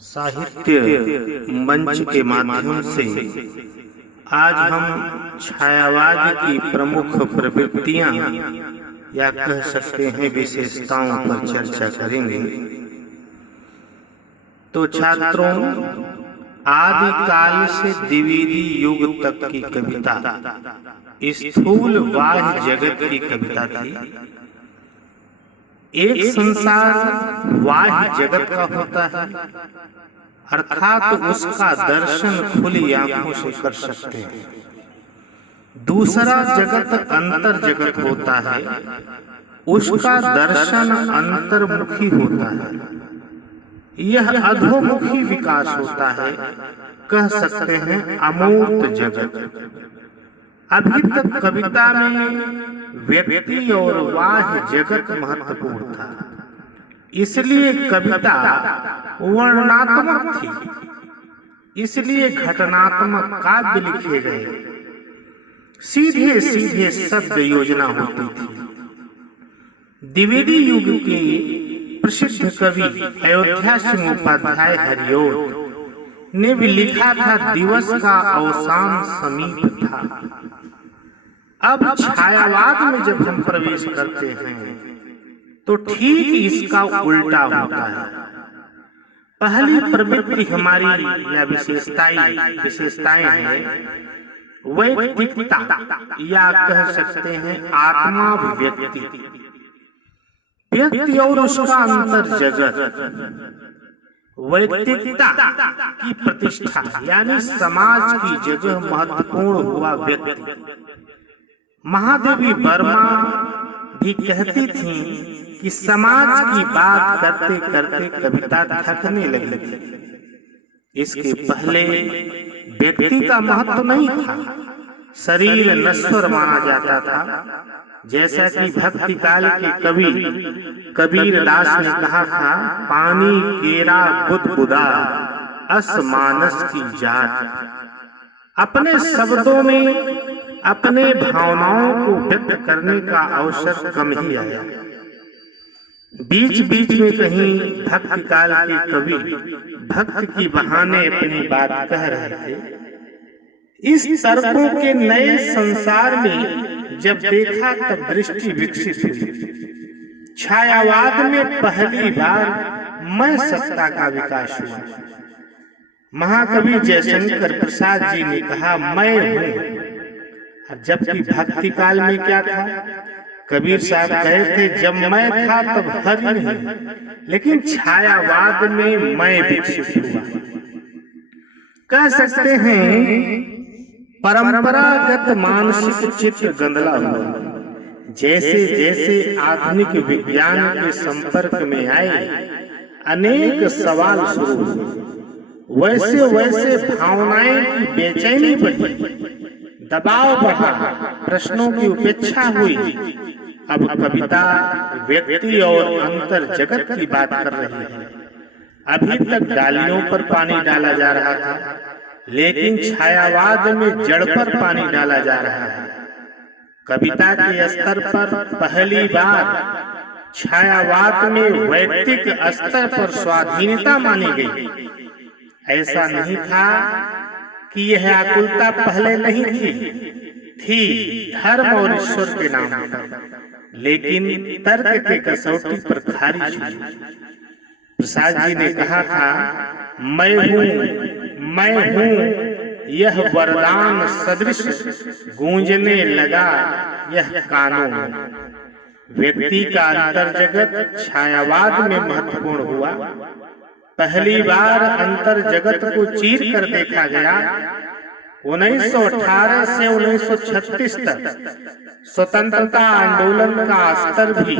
साहित्य मंच के माध्यम से आज हम छायावाद की प्रमुख प्रवृत्तियां या कह सकते हैं विशेषताओं पर चर्चा करेंगे। तो छात्रों, आदि काल से द्विवेदी युग तक की कविता स्थूल बाह्य जगत की कविता थी। एक संसार बाह्य जगत का होता है, अर्थात उसका दर्शन खुली आंखों से कर सकते हैं। दूसरा जगत अंतर जगत होता है, उसका दर्शन अंतर्मुखी होता है। यह अधोमुखी विकास होता है, कह सकते हैं अमूर्त जगत। अभी तक कविता में व्यक्ति और बाह्य जगत महत्वपूर्ण था, इसलिए कविता वर्णनात्मक थी, इसलिए घटनात्मक काव्य लिखे गए, सीधे सीधे शब्द योजना होती थी। द्विवेदी युग के प्रसिद्ध कवि अयोध्या सिंह उपाध्याय हरिओत ने भी लिखा था, दिवस का अवसान समीप था। अब छायावाद में जब हम प्रवेश करते हैं तो ठीक इसका उल्टा होता है। पहली प्रवृत्ति हमारी या विशेषताएं हैं वैयक्तिकता या कह सकते हैं आत्माभिव्यक्ति। व्यक्ति और उसका अंतर जगत। वैयक्तिकता की प्रतिष्ठा यानी समाज की जगह महत्वपूर्ण हुआ व्यक्ति। महादेवी वर्मा भी कहती थी कि समाज की बात करते करते कविता थकने लगी थी। इसके पहले व्यक्ति का महत्व नहीं था, शरीर नश्वर माना जाता था। जैसा कि भक्ति काल के कवि कबीर दास ने कहा था, पानी केरा बुदबुदा अस मानस की जात। अपने शब्दों में अपने भावनाओं को व्यक्त करने का अवसर कम ही आया। बीच बीच में कहीं भक्ति काल के कवि भक्त की बहाने अपनी बात कह रहे थे। इस तर्कों के नए संसार में जब देखा तब दृष्टि विकसित हुई। छायावाद में पहली बार मैं सत्ता का विकास हुआ। महाकवि जयशंकर प्रसाद जी ने कहा, मैं हूं। जबकि भक्ति काल में क्या था? कबीर साहब कहे थे, जब मैं था तब हरि नहीं, लेकिन छायावाद में मैं विकसित हुआ। कह सकते हैं परंपरागत मानसिक चित्र गंदला हुआ। जैसे जैसे आधुनिक विज्ञान के संपर्क में आए, अनेक सवाल शुरू हुए। वैसे वैसे भावनाएं की बेचैनी बढ़ी, दबाव बढ़ा, प्रश्नों की उपेक्षा हुई। अब कविता व्यक्ति और अंतर जगत की बात कर रही है। अभी तक डालियों पर पानी डाला जा रहा था, लेकिन छायावाद में जड़ पर पानी डाला जा रहा है। कविता के स्तर पर पहली बार छायावाद में वैयक्तिक स्तर पर स्वाधीनता मानी गई। ऐसा नहीं था कि यह आकुलता पहले नहीं थी धर्म और ईश्वर के नाम पर, लेकिन तर्क के कसौटी पर खारिज हुई। प्रसाद जी ने कहा था, मैं हूं यह वरदान सदृश गूंजने लगा यह कानों में। व्यक्ति का अंतर जगत छायावाद में महत्वपूर्ण हुआ। पहली बार अंतर जगत को चीर कर देखा गया। 1918 से 1936 तक स्वतंत्रता आंदोलन का स्तर भी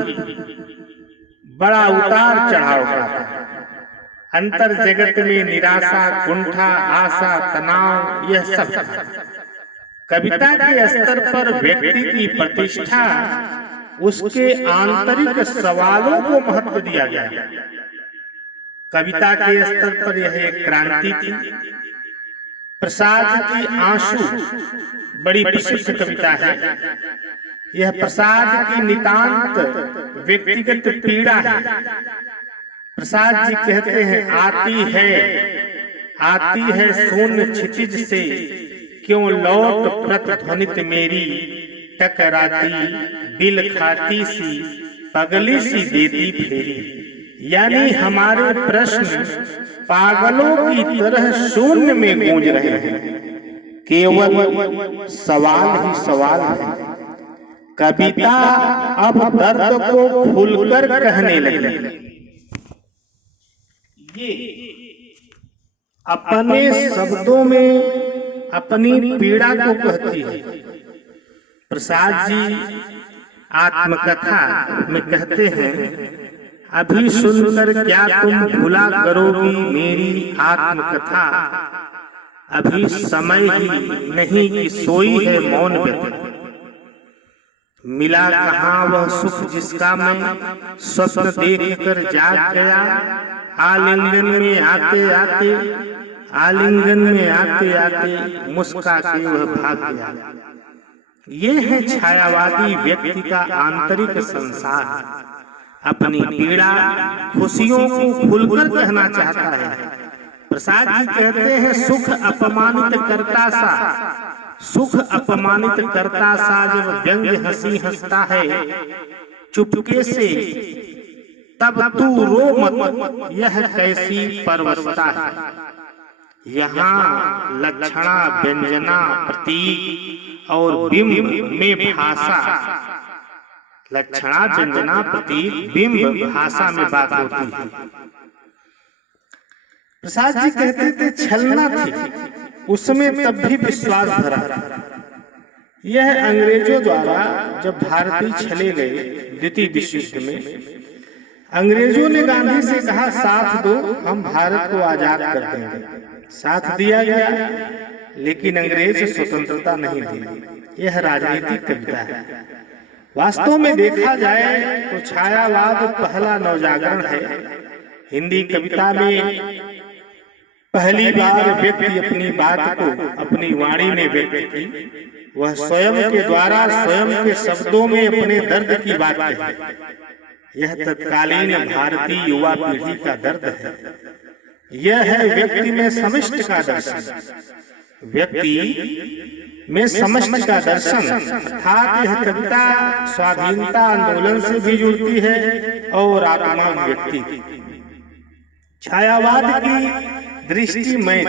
बड़ा उतार चढ़ाव का था। अंतर जगत में निराशा, कुंठा, आशा, तनाव, यह सब था। कविता के स्तर पर व्यक्ति की प्रतिष्ठा, उसके आंतरिक सवालों को महत्व दिया गया। कविता के स्तर पर यह एक क्रांति थी। प्रसाद की आंसू बड़ी प्रसिद्ध कविता है। यह प्रसाद की नितांत व्यक्तिगत पीड़ा है। प्रसाद जी कहते हैं आती है शून्य क्षितिज से, क्यों लौट प्रतिध्वनित मेरी टकराती, बिल खाती सी पगली सी देती फेरी। यानी हमारे प्रश्न पागलों की तरह शून्य में गूंज रहे हैं, केवल सवाल ही सवाल है। कविता अब दर्द को खुलकर कहने लगी, ये अपने शब्दों में अपनी पीड़ा को कहती है। प्रसाद जी आत्मकथा में कहते हैं, अभी सुनकर क्या तुम भुला करोगी मेरी आत्मकथा, अभी समय ही नहीं कि सोई है मौन व्यथा। मिला कहाँ वह सुख जिसका मैं स्वप्न देखकर जाग गया, आलिंगन में आते आते मुस्का के वह भाग गया। ये है छायावादी व्यक्ति का आंतरिक संसार। अपनी पीड़ा खुशियों को खुलकर कहना चाहता है। प्रसाद जी कहते हैं, सुख अपमानित करता सा जब व्यंग हंसी हंसता है चुपके से, तब तू रो मत, यह कैसी परवशता है। यहाँ लक्षणा व्यंजना प्रतीक और बिंब में भाषा, लक्षणा व्यंजना प्रतीक बिंब भाषा में बात होती है। प्रसाद जी कहते थे छलना थी उसमें तब भी विश्वास भरा था। यह अंग्रेजों द्वारा जब भारतीय छले गए द्वितीय विश्व युद्ध में, अंग्रेजों ने गांधी से कहा साथ दो, हम भारत को आजाद कर देंगे। साथ दिया गया, लेकिन अंग्रेज स्वतंत्रता नहीं दी। यह राजनीतिक कविता है। वास्तव में देखा जाए तो छायावाद पहला नवजागरण है। हिंदी कविता में पहली बार व्यक्ति अपनी बात को अपनी वाणी में व्यक्त की। वह स्वयं के द्वारा स्वयं के शब्दों में अपने दर्द की बात कही। यह तत्कालीन भारतीय युवा पीढ़ी का दर्द है। यह है व्यक्ति में समष्टि का दर्शन। व्यक्ति में समष्टि का दर्शन अर्थात यह कविता स्वाधीनता आंदोलन से भी जुड़ती है और आत्मा व्यक्ति की। छायावाद की दृष्टि में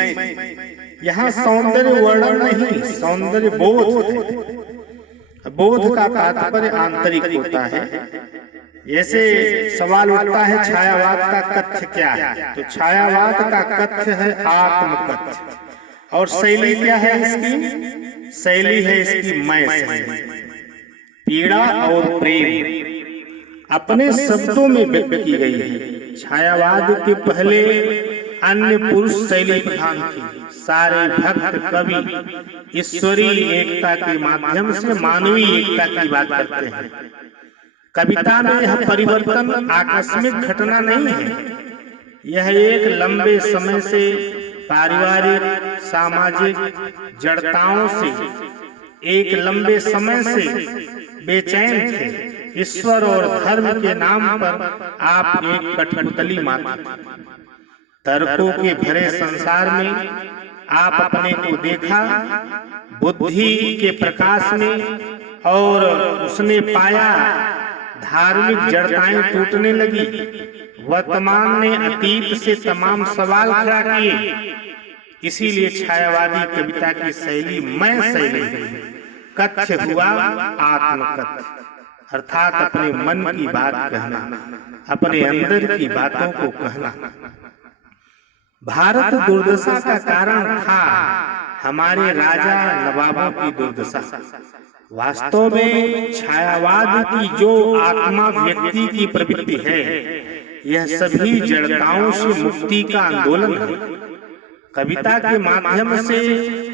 यहाँ सौंदर्य वर्णन नहीं, सौंदर्य बोध है। बोध का तात्पर्य आंतरिक होता है। जैसे सवाल उठता है छायावाद का कथ्य क्या है, तो छायावाद का कथ्य है आत्मकथ्य। और शैली क्या है इसकी? शैली है इसकी मैं शैली। पीड़ा और प्रेम अपने शब्दों में व्यक्त की गई है। छायावाद के पहले अन्य पुरुष शैली प्रधान थी। सारे भक्त कवि ईश्वरीय एकता के माध्यम से मानवीय एकता की बात करते हैं। कविता में यह परिवर्तन आकस्मिक घटना नहीं है। यह एक लंबे समय से पारिवारिक सामाजिक जड़ताओं से, एक लंबे समय से बेचैन थे। ईश्वर और धर्म के नाम पर आप एक कठपुतली मात्र। तर्कों के भरे संसार में आप अपने को देखा बुद्धि के प्रकाश में, और उसने पाया धार्मिक जड़ताएं टूटने लगी। वर्तमान ने अतीत से तमाम सवाल खड़ा किए। इसीलिए छायावादी कविता की शैली मैं शैली है। कथ्य हुआ आत्मकथ्य, अर्थात अपने मन की बात कहना, अपने अंदर की बातों को कहना। भारत दुर्दशा का कारण था हमारे राजा नवाबों की दुर्दशा। वास्तव में छायावाद की जो आत्मा व्यक्ति की प्रवृत्ति है, यह सभी जड़ताओं से मुक्ति का आंदोलन है। कविता के माध्यम से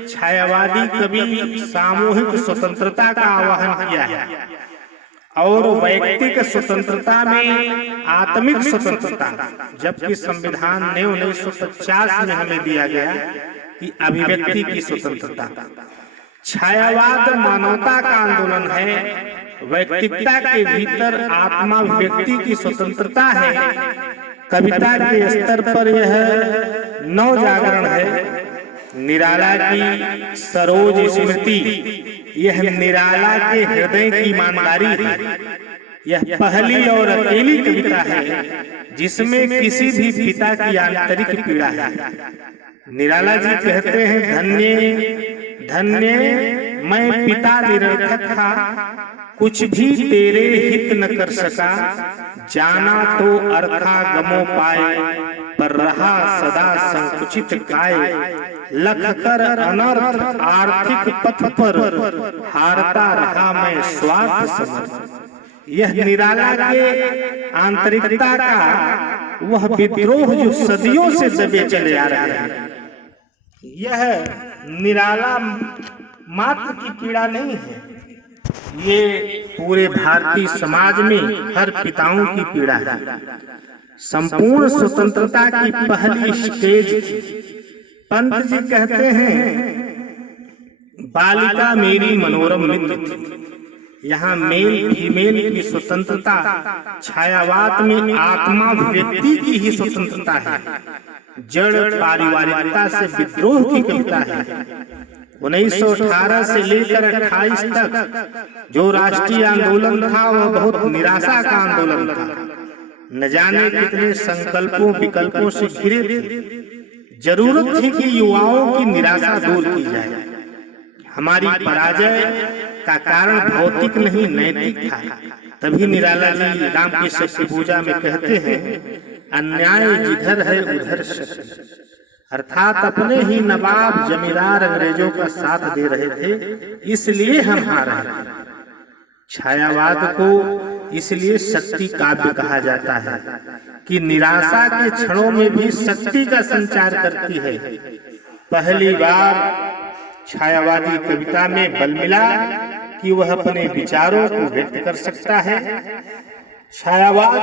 छायावादी कवि सामूहिक स्वतंत्रता का आह्वान किया है, और वैयक्तिक स्वतंत्रता में आत्मिक स्वतंत्रता, जबकि संविधान ने 1950 में हमें दिया गया कि अभिव्यक्ति की स्वतंत्रता। छायावाद मानवता का आंदोलन है। वैयक्तिकता के भीतर आत्मा व्यक्ति की स्वतंत्रता है। कविता के स्तर पर यह नव जागरण है। निराला की सरोज स्मृति यह निराला के हृदय की ईमानदारी है। यह पहली और अकेली कविता है जिसमें किसी भी पिता की आंतरिक पीड़ा है। निराला जी कहते हैं, धन्य धन्य मैं पिता निरर्थक था, कुछ भी तेरे हित न कर सका, जाना तो अर्था गमो पाए, पर रहा सदा संकुचित काय, लख कर अनर्थ आर्थिक पथ पर, हारता रहा मैं स्वार्थ समझ। यह निराला के आंतरिकता का वह विद्रोह जो सदियों से दबे चले आ रहे हैं। यह निराला मात्र की पीड़ा नहीं है, ये पूरे भारतीय समाज में हर पिताओं की पीड़ा है। संपूर्ण स्वतंत्रता की पहली स्टेज थी। पंत जी कहते हैं, बालिका मेरी मनोरम मित्र थी। यहाँ मेल फीमेल की स्वतंत्रता, छायावाद में आत्मा व्यक्ति की ही स्वतंत्रता है, जड़ पारिवारिकता से विद्रोह की कविता है। 1918 से लेकर 28 तक जो राष्ट्रीय आंदोलन था वह बहुत निराशा का आंदोलन था। न जाने कितने संकल्पों विकल्पों से घिरे थे। जरूरत थी कि युवाओं की निराशा दूर की जाए। हमारी पराजय का कारण भौतिक नहीं नैतिक था। तभी निराला जी रामकृष्ण की पूजा में कहते हैं, अन्याय जिधर है उधर शक्ति, अर्थात अपने ही नवाब जमींदार अंग्रेजों का साथ दे रहे थे, इसलिए हम हार रहे थे। छायावाद को इसलिए शक्ति काव्य कहा जाता है कि निराशा के क्षणों में भी शक्ति का संचार करती है। पहली बार छायावादी कविता में बल मिला कि वह अपने विचारों को व्यक्त कर सकता है। छायावाद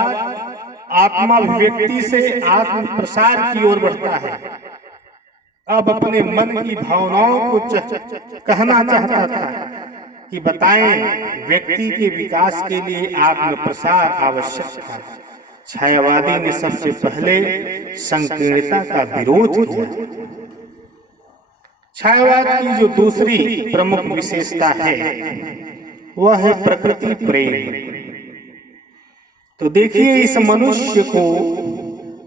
आत्माभिव्यक्ति से आत्म प्रसार की ओर बढ़ता है। अब अपने मन की भावनाओं को कहना चाहता था कि बताएं, व्यक्ति के विकास के लिए आत्म प्रसार आवश्यक था। छायावादी ने सबसे पहले संकीर्णता का विरोध किया। छायावाद की जो दूसरी प्रमुख विशेषता है वह है प्रकृति प्रेम। तो देखिए, इस मनुष्य को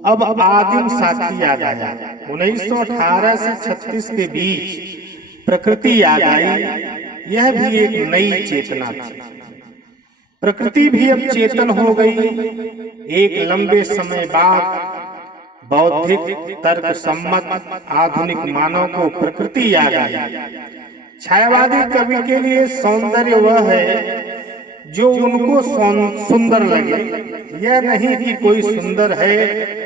अब आदिम साथी याद आया। 1918 से 36 के बीच प्रकृति याद आई। यह भी एक नई चेतना थी। प्रकृति भी अब चेतन हो गई। एक लंबे समय बाद बौद्धिक तर्क सम्मत आधुनिक मानव को प्रकृति याद आई। छायावादी कवि के लिए सौंदर्य वह है जो उनको सुंदर लगे, यह नहीं कि कोई सुंदर है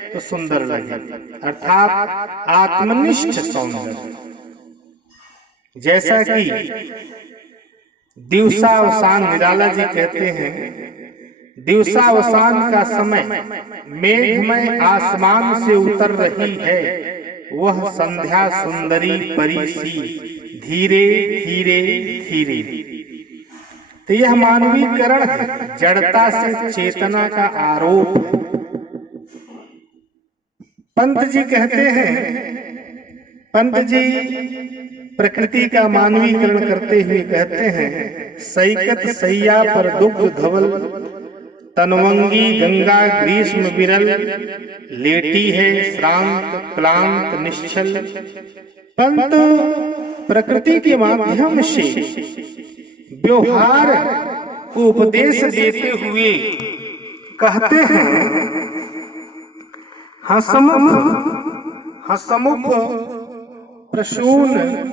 तो सुंदर लगे, अर्थात आत्मनिष्ठ सौंदर्य। जैसा कि दिवसावसान निराला जी कहते हैं, दिवसावसान का समय मेघमय आसमान से उतर रही है, वह संध्या सुंदरी परी सी धीरे धीरे धीरे। तो यह मानवीकरण है, जड़ता से चेतना का आरोप। पंत जी कहते हैं, पंत जी प्रकृति का मानवीकरण करते हुए कहते हैं, सैकत सैया पर दुग्ध धवल, तनवंगी गंगा ग्रीष्म विरल, लेटी है श्रांत क्लांत निश्चल। पंत प्रकृति के माध्यम से व्यवहार को उपदेश देते हुए कहते हैं, हसमुख प्रसून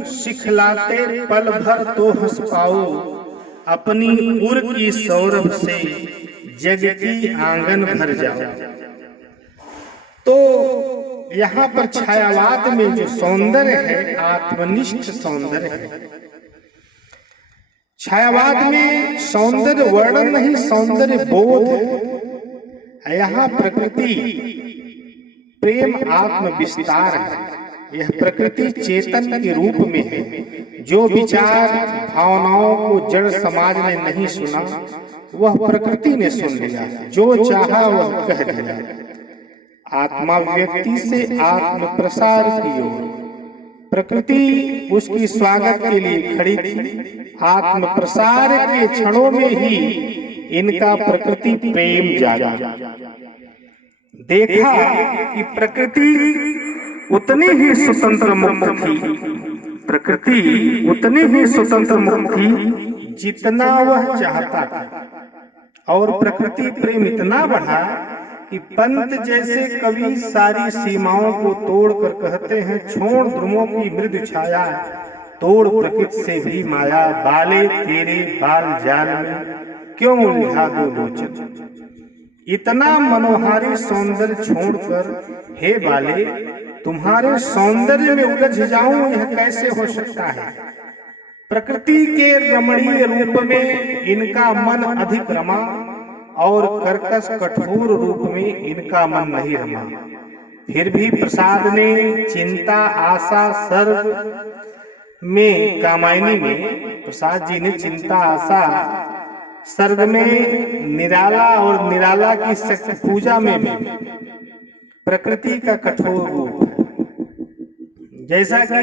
सिखलाते पल भर तो हंस पाओ, अपनी उर की सौरभ से जग की आंगन भर जाओ। तो यहाँ पर छायावाद में जो सौंदर्य है आत्मनिष्ठ सौंदर्य है। छायावाद में सौंदर्य वर्णन नहीं, सौंदर्य बोध है। यहाँ प्रकृति प्रेम आत्म विस्तार है। यह प्रकृति चेतन के रूप में है। जो विचार भावनाओं को जड़ समाज ने नहीं सुना वह प्रकृति ने सुन लिया, जो चाहा वह कह दिया। आत्माभिव्यक्ति से आत्म प्रसार की ओर। प्रकृति उसकी स्वागत के लिए खड़ी थी। आत्म प्रसार के क्षणों में ही इनका प्रकृति प्रेम जागा। देखा कि प्रकृति उतनी ही स्वतंत्र मुक्त थी, प्रकृति उतनी ही स्वतंत्र मुक्त थी जितना वह चाहता था। और प्रकृति प्रेम इतना बढ़ा कि पंत जैसे कवि सारी सीमाओं को तोड़कर कहते हैं, छोड़ ध्रुवों की मृदु छाया, तोड़ प्रकृति से भी माया, बाले तेरे बाल जाल में क्यों उलझा दो लोचन। इतना मनोहारी सौंदर्य छोड़कर हे बाले तुम्हारे सौंदर्य में उलझ जाऊं, यह कैसे हो सकता है। प्रकृति के रमणीय रूप में इनका मन अधिक रमा और कर्कश कठोर रूप में इनका मन नहीं रमा। फिर भी प्रसाद ने चिंता आशा सर्ग में कामायनी में, प्रसाद जी ने चिंता आशा सर्ग में निराला और निराला की शक्ति पूजा में भी प्रकृति का कठोर रूप है। जैसा कि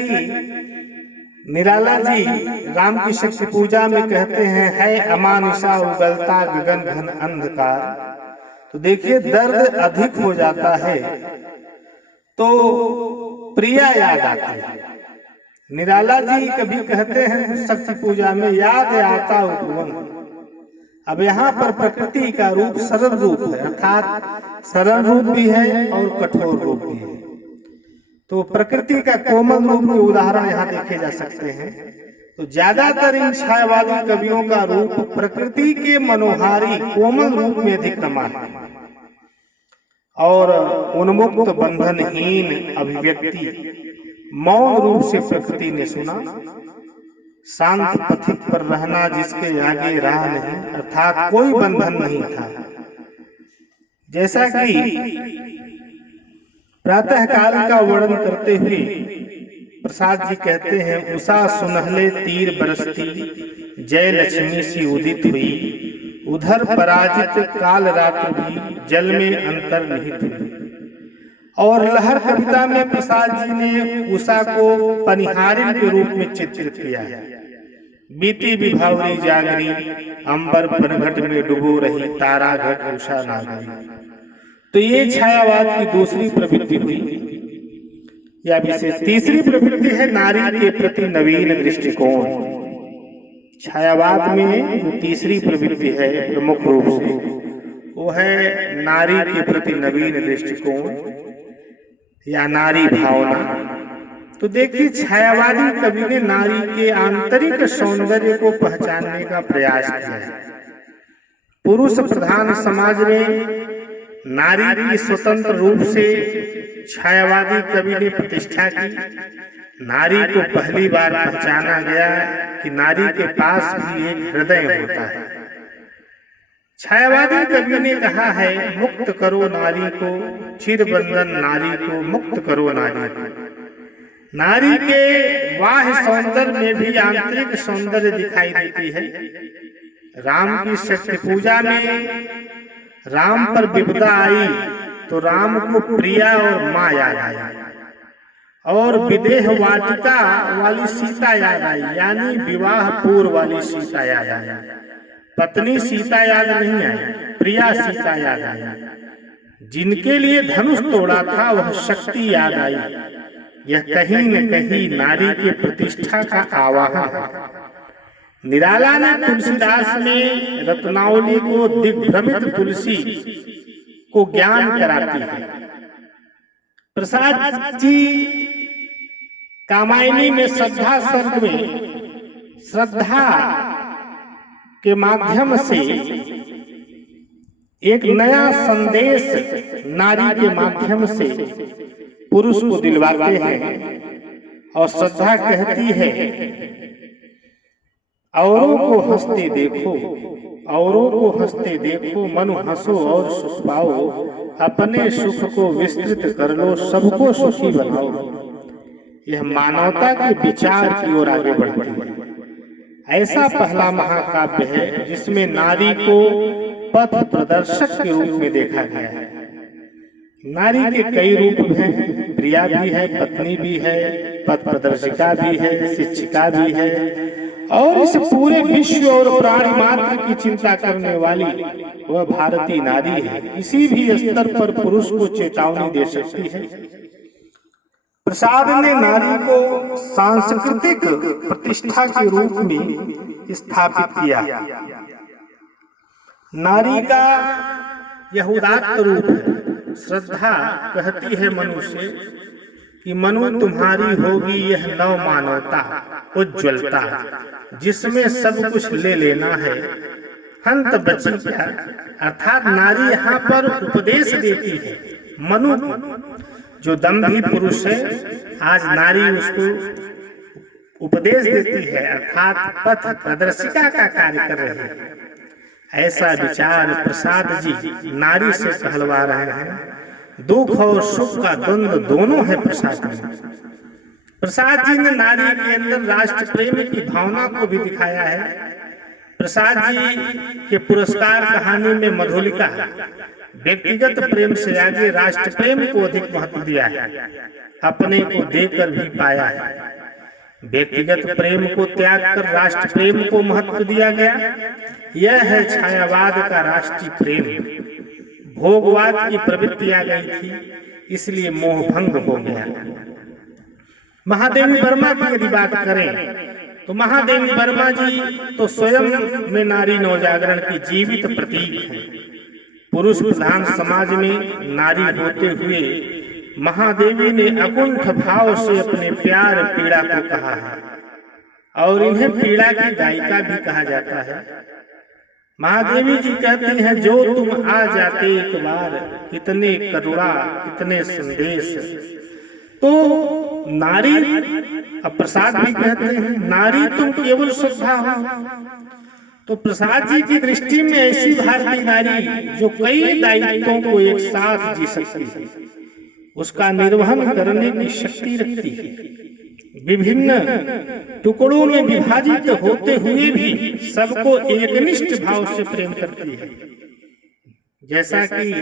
निराला जी राम की शक्ति पूजा में कहते हैं, है अमानुषा उगलता गगन घन अंधकार। तो देखिए दर्द अधिक हो जाता है तो प्रिया याद आती है। निराला जी कभी कहते हैं शक्ति पूजा में, याद आता उपवन। अब यहाँ पर प्रकृति का रूप सरल रूप है, अर्थात सरल रूप भी है और कठोर रूप भी है। तो प्रकृति का कोमल रूप के उदाहरण यहाँ देखे जा सकते हैं। तो ज्यादातर इन छायावादी कवियों का रूप प्रकृति के मनोहारी कोमल रूप में अधिक रमा है और उन्मुक्त बंधनहीन अभिव्यक्ति मौन रूप से प्रकृति ने सुना। शांत पथिक पर रहना जिसके आगे राह नहीं, अर्थात कोई बंधन नहीं था। जैसा कि प्रातः काल का वर्णन करते हुए प्रसाद जी कहते हैं, उषा सुनहले तीर बरसती, जय लक्ष्मी सी उदित हुई, उधर पराजित काल रात्र भी जल में अंतर निहित हुई। और लहर कविता में प्रसाद जी ने उषा को पनिहारिन के रूप में चित्रित किया है। बीती विभावरी जागरी, अंबर पनघट में डुबो रही, तारा घट उषा नागरी। तो ये छायावाद की दूसरी प्रवृत्ति हुई। या विशेष तीसरी प्रवृत्ति है नारी के प्रति नवीन दृष्टिकोण। छायावाद में जो तीसरी प्रवृत्ति है प्रमुख रूप से, वो है नारी के प्रति नवीन दृष्टिकोण या नारी भावना। तो देखिए छायावादी कवि ने नारी के आंतरिक सौंदर्य को पहचानने का प्रयास किया है। पुरुष प्रधान समाज में नारी की स्वतंत्र रूप से छायावादी कवि ने प्रतिष्ठा की। नारी को पहली बार पहचाना गया कि नारी के पास भी एक हृदय होता है। छायावादी कवि ने कहा है, मुक्त करो नारी को, चिरबंधन नारी को, मुक्त करो नारी को। नारी के बाह्य सौंदर्य में भी आंतरिक सौंदर्य दिखाई देती है। राम की शक्ति पूजा में राम पर विपदा आई तो राम को प्रिया और माँ याद आई और विदेह वाटिका वाली सीता याद आई, यानी विवाह पूर्व वाली सीता याद आई। पत्नी सीता याद नहीं आई, प्रिया सीता याद आई। जिनके लिए धनुष तोड़ा था वह शक्ति याद आई। यह कहीं न कहीं नारी के प्रतिष्ठा का आवाहन है। निराला ने तुलसीदास में रत्नावली को दिग्भ्रमित तुलसी को ज्ञान कराती है। प्रसाद जी कामायनी में श्रद्धा सर्ग में श्रद्धा के माध्यम से एक नया संदेश नारी के माध्यम से पुरुष को दिलवाते हैं। और श्रद्धा कहती है, औरों को हंसते देखो, औरों को हंसते देखो, मनु हंसो और सुख पाओ, अपने सुख को विस्तृत कर लो, सबको सुखी बनाओ। यह मानवता के विचार की ओर आगे बढ़ती है। ऐसा पहला महाकाव्य है जिसमें नारी को पथ प्रदर्शक के रूप में देखा गया है। नारी के कई रूप हैं, प्रिया भी है, पत्नी भी है, पथ प्रदर्शिका भी है, शिक्षिका भी है, और इस पूरे विश्व और प्राणी मात्र की चिंता करने वाली वह भारतीय नारी है। किसी भी स्तर पर पुरुष को चेतावनी दे सकती है। प्रसाद ने नारी को सांस्कृतिक प्रतिष्ठा के रूप में स्थापित किया। नारी का यह उदात्त रूप है। श्रद्धा कहती है मनुष्य कि मनु तुम्हारी होगी यह नव मानवता उज्ज्वलता, जिसमें सब कुछ ले लेना है, हंत बची क्या। अर्थात नारी यहाँ पर उपदेश देती है। मनु जो दम्भी पुरुष है, आज नारी उसको उपदेश देती है, अर्थात पथ प्रदर्शिका का कार्य कर रही है। ऐसा विचार प्रसाद जी नारी से कहलवा रहे हैं। दुख और सुख का द्वंद्व दोनों है प्रसाद में। प्रसाद जी ने नारी के अंदर राष्ट्र प्रेम की भावना को भी दिखाया है। प्रसाद जी के पुरस्कार कहानी में मधुलिका व्यक्तिगत प्रेम से आगे राष्ट्र प्रेम को अधिक महत्व दिया है, अपने को देकर भी पाया है। व्यक्तिगत प्रेम को त्याग कर राष्ट्र प्रेम को महत्व दिया गया। यह है छायावाद का राष्ट्रीय प्रेम। भोगवाद की प्रवृत्ति आ गई थी, इसलिए मोह भंग हो गया। महादेवी वर्मा की यदि बात करें तो महादेवी वर्मा जी तो स्वयं में नारी नवजागरण की जीवित प्रतीक है। पुरुष प्रधान समाज में नारी होते हुए महादेवी ने अकुंठ भाव से अपने प्यार पीड़ा को कहा है, और इन्हें पीड़ा की गायिका भी कहा जाता है। महादेवी जी कहती हैं, जो तुम आ जाते एक बार, कितने करुणा कितने संदेश। तो नारी, अब प्रसाद भी कहते हैं, नारी तुम केवल श्रद्धा हो। तो प्रसाद जी की दृष्टि में ऐसी भारतीय नारी जो कई दायित्वों को एक साथ जी सकती है, उसका निर्वहन करने की शक्ति रखती है। विभिन्न टुकड़ों में विभाजित होते हुए भी सबको एकनिष्ठ भाव से प्रेम करती है। जैसा कि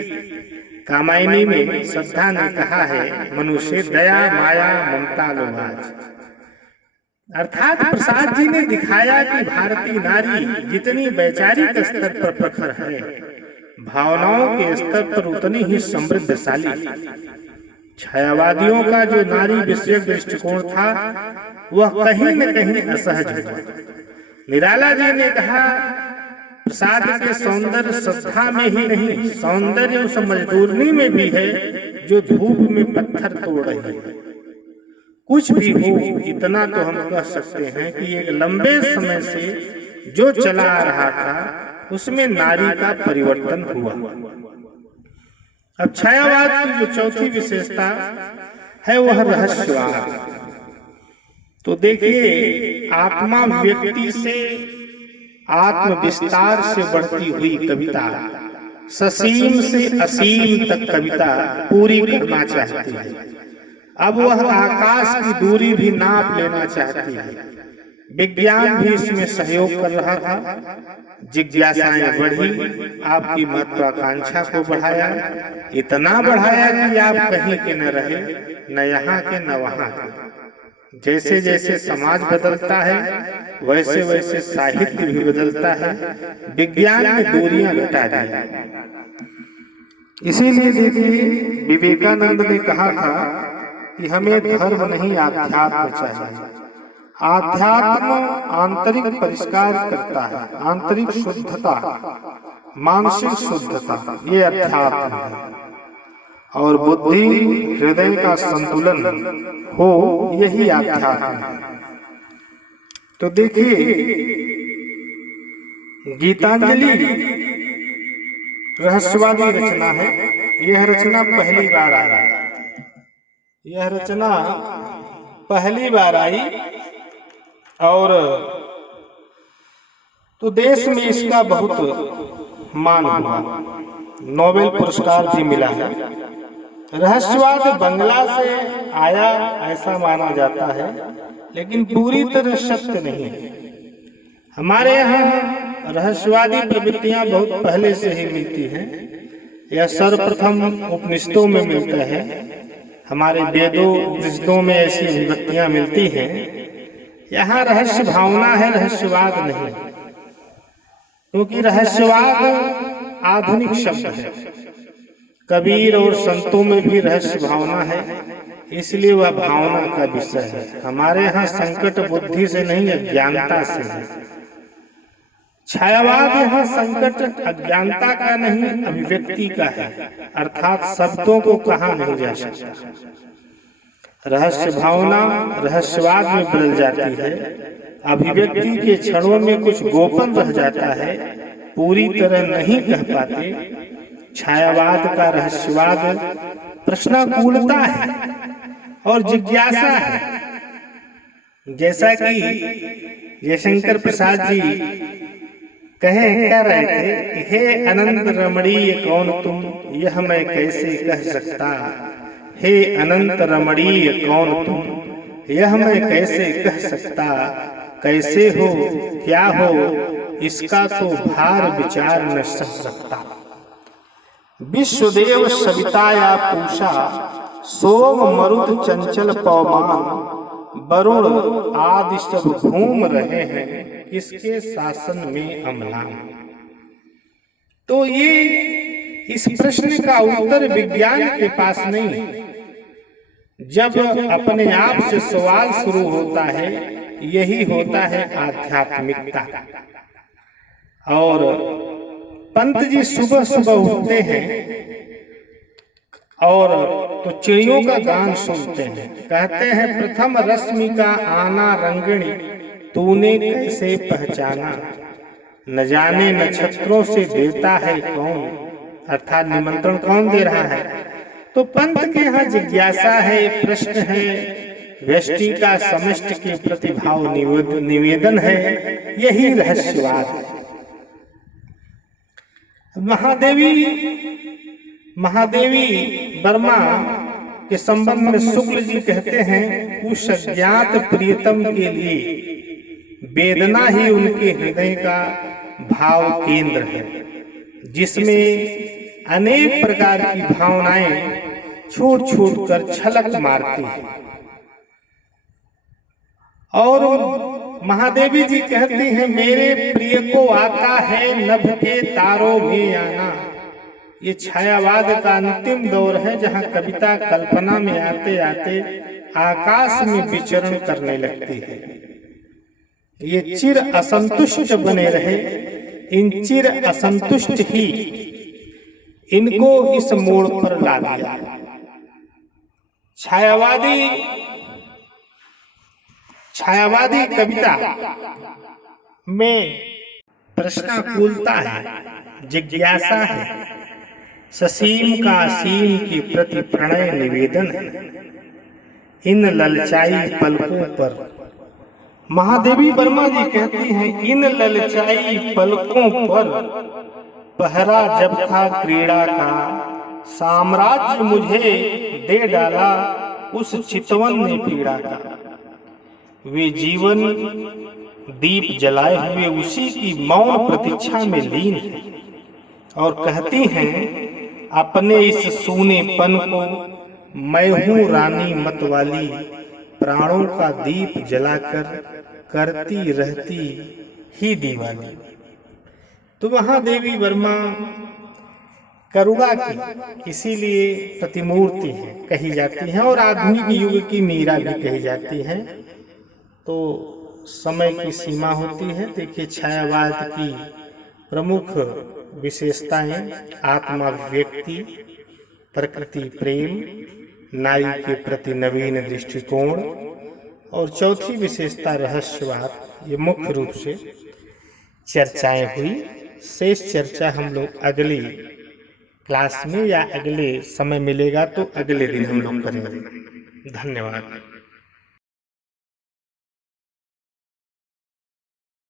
कामायनी में श्रद्धा ने कहा है, मनुष्य दया माया ममता लोभाज। अर्थात प्रसाद जी ने दिखाया कि भारतीय नारी जितनी वैचारिक स्तर पर प्रखर है, भावनाओं के स्तर पर उतनी ही समृद्धशाली। छायावादियों का जो नारी विषयक दृष्टिकोण था वह कहीं न कहीं असहज हुआ। निराला जी ने कहा, प्रसाद के सौंदर्य श्रद्धा में ही नहीं, सौंदर्य उस मजदूरनी में भी है जो धूप में पत्थर तोड़ रही है। कुछ भी हो, इतना तो हम कह सकते हैं कि एक लंबे समय से जो चला आ रहा था उसमें नारी का परिवर्तन हुआ। अब छायावाद की जो चौथी विशेषता है वह रहस्यवाद। तो देखिए, आत्मा व्यक्ति से आत्म विस्तार से बढ़ती हुई कविता, ससीम से असीम तक कविता पूरी करना चाहती है। अब वह आकाश की दूरी भी नाप लेना चाहती है। विज्ञान भी इसमें सहयोग कर रहा था। जिज्ञासाएं बढ़ी, आपकी महत्वाकांक्षा को बढ़ाया, इतना बढ़ाया कि आप कहीं के न रहे, न यहाँ के न वहाँ के। जैसे जैसे समाज बदलता है वैसे वैसे साहित्य भी बदलता है। विज्ञान ने दूरियां घटा दी। इसीलिए देखिए, विवेकानंद ने कहा था कि हमें धर्म नहीं अध्यात्म चाहिए। आध्यात्म आंतरिक परिष्कार करता है, आंतरिक शुद्धता, मानसिक शुद्धता, ये अध्यात्म है। और बुद्धि हृदय का संतुलन हो, यही आध्यात्म है। तो देखिए, गीतांजलि रहस्यवादी रचना है। यह रचना पहली बार आई। यह रचना पहली बार आई और तो देश में इसका बहुत मान हुआ। नोबेल पुरस्कार भी मिला है। रहस्यवाद बंगला से आया ऐसा माना जाता है, लेकिन पूरी तरह सत्य नहीं है। हमारे यहाँ रहस्यवादी प्रवृत्तियां बहुत पहले से ही मिलती हैं। यह सर्वप्रथम उपनिषदों में मिलता है। हमारे वेदों उपनिषदों में ऐसी अभिव्यक्तियां मिलती हैं। यहाँ रहस्य भावना है, रहस्यवाद नहीं, क्योंकि रहस्यवाद आधुनिक शब्द है। कबीर और संतों में भी रहस्य भावना है, इसलिए वह भावना का विषय है। हमारे यहाँ संकट बुद्धि से नहीं, अज्ञानता से है। छायावाद यहाँ संकट अज्ञानता का नहीं, अभिव्यक्ति का है, अर्थात शब्दों को कहा नहीं जा सकता। रहस्य भावना रहस्यवाद में बदल जाती है। अभिव्यक्ति के क्षणों में कुछ गोपन रह जाता है, पूरी तरह नहीं कह पाते। छायावाद का रहस्यवाद प्रश्नाकुलता है और जिज्ञासा है। जैसा कि जयशंकर प्रसाद जी कह रहे थे, हे अनंत रमणीय कौन तुम, यह मैं कैसे कह सकता। हे अनंत रमणीय कौन तुम, यह मैं कैसे कह सकता। कैसे हो क्या हो, इसका तो भार विचार न सह सकता। विश्वदेव सविताया पूषा, सोम मरुत चंचल पवमान। वरुण आदि सब घूम रहे हैं, किसके शासन में अम्लान। तो ये इस प्रश्न का उत्तर विज्ञान के पास नहीं। जब अपने आप से सवाल शुरू होता है, यही होता है आध्यात्मिकता। और पंत जी सुबह सुबह उठते हैं और तो चिड़ियों का गान सुनते हैं। कहते हैं, प्रथम रश्मि का आना रंगिणी, तूने कैसे पहचाना। न जाने नक्षत्रों से देता है कौन, अर्थात निमंत्रण कौन दे रहा है। तो पंत के यहाँ जिज्ञासा है, प्रश्न है, व्यष्टि का समष्टि के प्रति भाव निवेदन है। यही रहस्यवाद है। महादेवी वर्मा के संबंध में शुक्ल जी कहते हैं, उस अज्ञात प्रियतम के लिए वेदना ही उनके हृदय का भाव केंद्र है, जिसमें अनेक प्रकार की भावनाएं छूट छूट कर छलक मारती है। और महादेवी जी कहती हैं, मेरे प्रिय को आता है नभ के तारों में आना। ये छायावाद का अंतिम दौर है, जहाँ कविता कल्पना में आते आते आकाश में विचरण करने लगती है। ये चिर असंतुष्ट बने रहे, इन चिर असंतुष्ट ही इनको इस मोड़ पर ला दिया। छायावादी कविता में प्रश्नाकुलता है, जिज्ञासा है, ससीम का असीम के प्रति प्रणय निवेदन है। इन ललचाई पलकों पर, महादेवी वर्मा जी कहती हैं, इन ललचाई पलकों पर पहरा जब था क्रीड़ा का, साम्राज्य मुझे दे डाला उस चितवन ने पीड़ा का। वे जीवन दीप जलाए हुए उसी की मौन प्रतीक्षा में लीन है और कहती हैं, अपने इस सूनेपन को मैं हूँ रानी मतवाली, प्राणों का दीप जलाकर करती रहती ही दीवानी। तो महादेवी वर्मा करुणा की इसीलिए प्रतिमूर्ति है कही जाती है, और आधुनिक युग की मीरा भी कही जाती है। तो समय की सीमा होती है। देखिए, छायावाद की प्रमुख विशेषताएं आत्माभिव्यक्ति, प्रकृति प्रेम, नारी के प्रति नवीन दृष्टिकोण, और चौथी विशेषता रहस्यवाद। ये मुख्य रूप से चर्चाएं हुई। शेष चर्चा हम लोग अगली क्लास में या अगले समय मिलेगा तो अगले दिन हम लोग करेंगे। धन्यवाद।